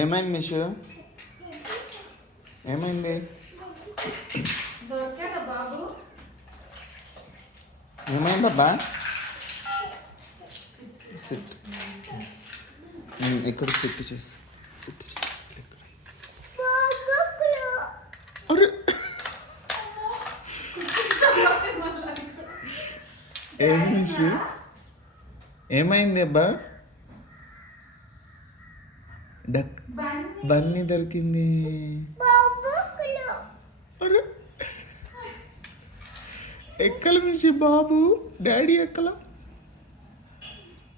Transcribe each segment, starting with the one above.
ఏమైంది మిషు? ఏమైంది? ఏమైందబ్బా? సిట్. ఇక్కడ సిట్ చేసి సిట్. అరే ఏం మిషు? ఏమైంది అబ్బా? బన్నీ దొరికింది. అరే ఎక్కల మిషి బాబు? డాడీ ఎక్కల?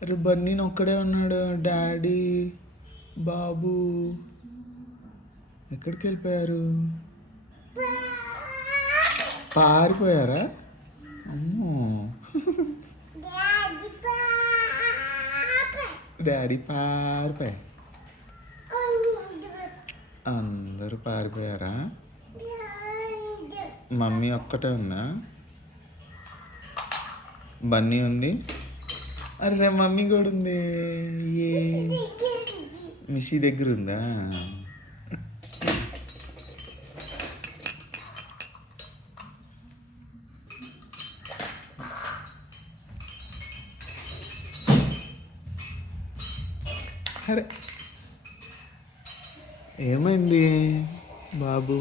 అరే బన్నీని ఒక్కడే ఉన్నాడు. డాడీ బాబు ఎక్కడికి వెళ్ళిపోయారు? పారిపోయారా? అమ్మో. డాడీ పారిపోయా. అందరూ పారిపోయారా? మమ్మీ ఒక్కటే ఉందా? బన్నీ ఉంది. అరే మమ్మీ కూడా ఉంది. ఏ మిషి దగ్గర ఉందా? అరే ఏమైంది బాబు?